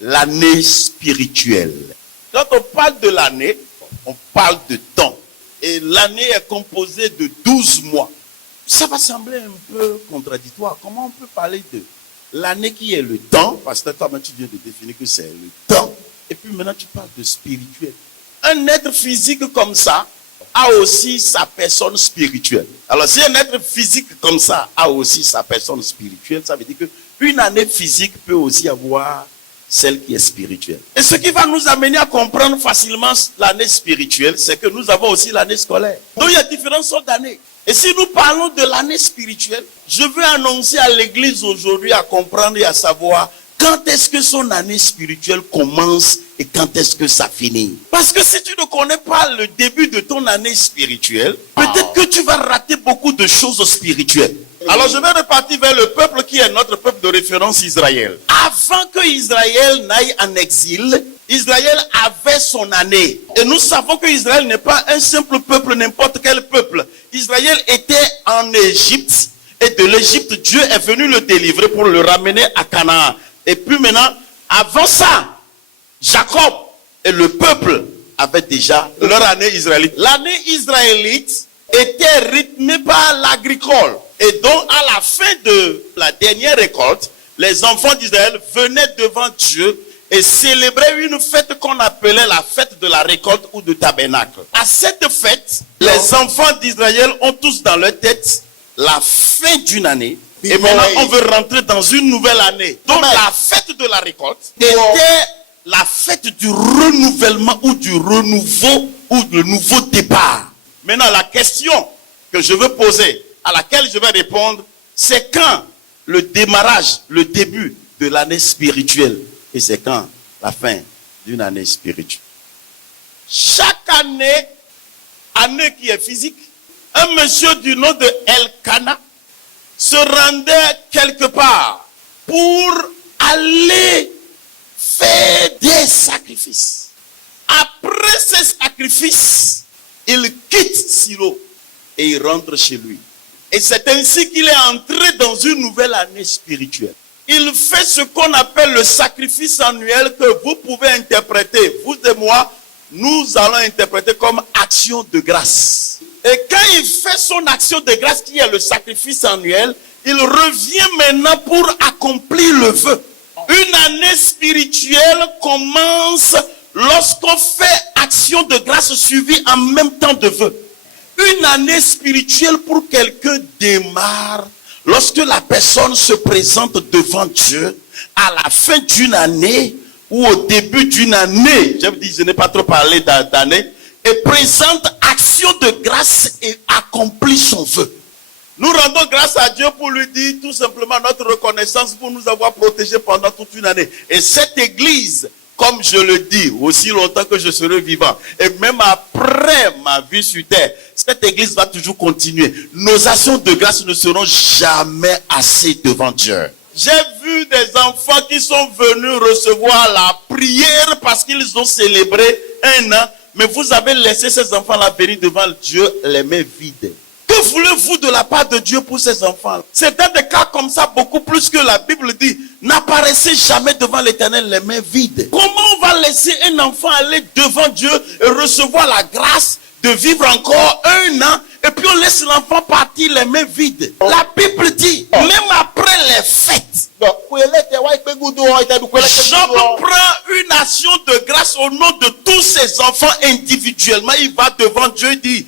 l'année spirituelle. Quand on parle de l'année, on parle de temps. Et l'année est composée de 12 mois. Ça va sembler un peu contradictoire. Comment on peut parler de l'année qui est le temps, parce que toi-même tu viens de définir que c'est le temps, et puis maintenant tu parles de spirituel. Un être physique comme ça a aussi sa personne spirituelle. Alors si un être physique comme ça a aussi sa personne spirituelle, ça veut dire qu'une année physique peut aussi avoir celle qui est spirituelle. Et ce qui va nous amener à comprendre facilement l'année spirituelle, c'est que nous avons aussi l'année scolaire. Donc il y a différentes sortes d'années. Et si nous parlons de l'année spirituelle, je veux annoncer à l'église aujourd'hui à comprendre et à savoir quand est-ce que son année spirituelle commence et quand est-ce que ça finit. Parce que si tu ne connais pas le début de ton année spirituelle, peut-être que tu vas rater beaucoup de choses spirituelles. Alors je vais repartir vers le peuple qui est notre peuple de référence, Israël. Avant que Israël n'aille en exil, Israël avait son année. Et nous savons que Israël n'est pas un simple peuple, n'importe quel peuple. Israël était en Égypte. Et de l'Égypte, Dieu est venu le délivrer pour le ramener à Canaan. Et puis maintenant, avant ça, Jacob et le peuple avaient déjà leur année israélite. L'année israélite était rythmée par l'agricole. Et donc, à la fin de la dernière récolte, les enfants d'Israël venaient devant Dieu et célébraient une fête qu'on appelait la fête de la récolte ou de tabernacle. À cette fête, les enfants d'Israël ont tous dans leur tête la fin d'une année. Et maintenant, on veut rentrer dans une nouvelle année. Donc, la fête de la récolte était la fête du renouvellement ou du renouveau ou du nouveau départ. Maintenant, la question que je veux poser, à laquelle je vais répondre, c'est quand le démarrage, le début de l'année spirituelle et c'est quand la fin d'une année spirituelle. Chaque année, année qui est physique, un monsieur du nom de Elkana se rendait quelque part pour aller faire des sacrifices. Après ces sacrifices, il quitte Silo et il rentre chez lui. Et c'est ainsi qu'il est entré dans une nouvelle année spirituelle. Il fait ce qu'on appelle le sacrifice annuel que vous pouvez interpréter, vous et moi, nous allons interpréter comme action de grâce. Et quand il fait son action de grâce qui est le sacrifice annuel, il revient maintenant pour accomplir le vœu. Une année spirituelle commence lorsqu'on fait action de grâce suivie en même temps de vœu. Une année spirituelle pour quelqu'un démarre lorsque la personne se présente devant Dieu à la fin d'une année ou au début d'une année. Je n'ai pas trop parlé d'année. Et présente action de grâce et accomplit son vœu. Nous rendons grâce à Dieu pour lui dire tout simplement notre reconnaissance pour nous avoir protégés pendant toute une année. Et cette église, comme je le dis, aussi longtemps que je serai vivant, et même après ma vie sur terre, cette église va toujours continuer. Nos actions de grâce ne seront jamais assez devant Dieu. J'ai vu des enfants qui sont venus recevoir la prière parce qu'ils ont célébré un an, mais vous avez laissé ces enfants-là venir devant Dieu les mains vides. Que voulez-vous de la part de Dieu pour ces enfants? C'est dans des cas comme ça, beaucoup plus que la Bible dit, n'apparaissez jamais devant l'Éternel les mains vides. Comment on va laisser un enfant aller devant Dieu et recevoir la grâce de vivre encore un an et puis on laisse l'enfant partir les mains vides? La Bible dit, même après les fêtes, Job prend une action de grâce au nom de tous ses enfants individuellement. Il va devant Dieu et dit,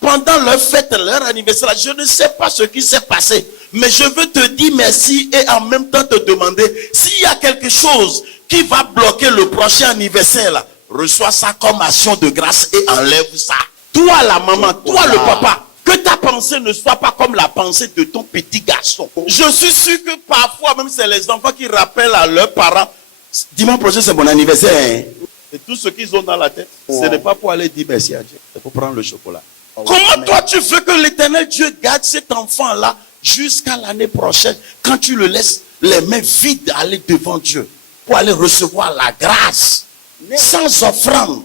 pendant leur fête, leur anniversaire, je ne sais pas ce qui s'est passé, mais je veux te dire merci et en même temps te demander s'il y a quelque chose qui va bloquer le prochain anniversaire, là, reçois ça comme action de grâce et enlève ça. Toi la maman, toi le papa, que ta pensée ne soit pas comme la pensée de ton petit garçon. Je suis sûr que parfois même c'est les enfants qui rappellent à leurs parents, dimanche prochain c'est mon anniversaire. Hein? Et tout ce qu'ils ont dans la tête, ce n'est pas pour aller dire merci à Dieu, c'est pour prendre le chocolat. Comment toi tu veux que l'Éternel Dieu garde cet enfant-là jusqu'à l'année prochaine quand tu le laisses les mains vides aller devant Dieu pour aller recevoir la grâce sans offrande?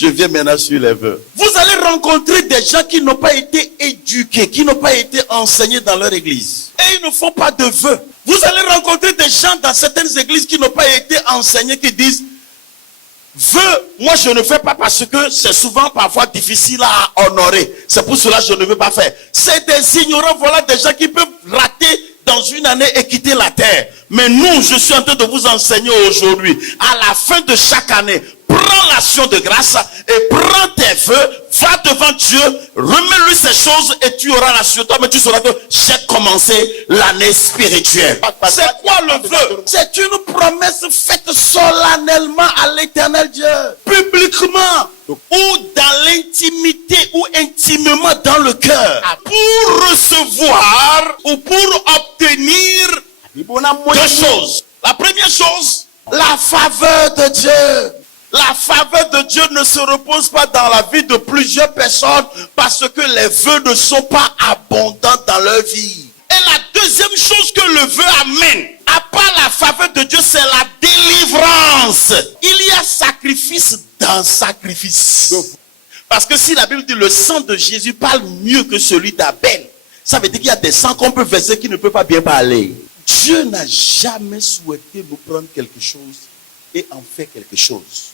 Je viens maintenant sur les vœux. Vous allez rencontrer des gens qui n'ont pas été éduqués, qui n'ont pas été enseignés dans leur église. Et ils ne font pas de vœux. Vous allez rencontrer des gens dans certaines églises qui n'ont pas été enseignés, qui disent, vœux, moi je ne fais pas parce que c'est souvent parfois difficile à honorer. C'est pour cela que je ne veux pas faire. C'est des ignorants, voilà des gens qui peuvent rater dans une année et quitter la terre. Mais nous, je suis en train de vous enseigner aujourd'hui, à la fin de chaque année, prends l'action de grâce et prends tes vœux, va devant Dieu, remets-lui ces choses et tu auras l'assurance. Toi, mais tu sauras que j'ai commencé l'année spirituelle. C'est quoi le vœu? C'est une promesse faite solennellement à l'éternel Dieu, publiquement, ou dans l'intimité, ou intimement dans le cœur, pour recevoir ou pour obtenir deux choses. La première chose, la faveur de Dieu. La faveur de Dieu ne se repose pas dans la vie de plusieurs personnes parce que les vœux ne sont pas abondants dans leur vie. Et la deuxième chose que le vœu amène, à part la faveur de Dieu, c'est la délivrance. Il y a sacrifice dans sacrifice. Parce que si la Bible dit le sang de Jésus parle mieux que celui d'Abel, ça veut dire qu'il y a des sangs qu'on peut verser qui ne peuvent pas bien parler. Dieu n'a jamais souhaité nous prendre quelque chose et en faire quelque chose.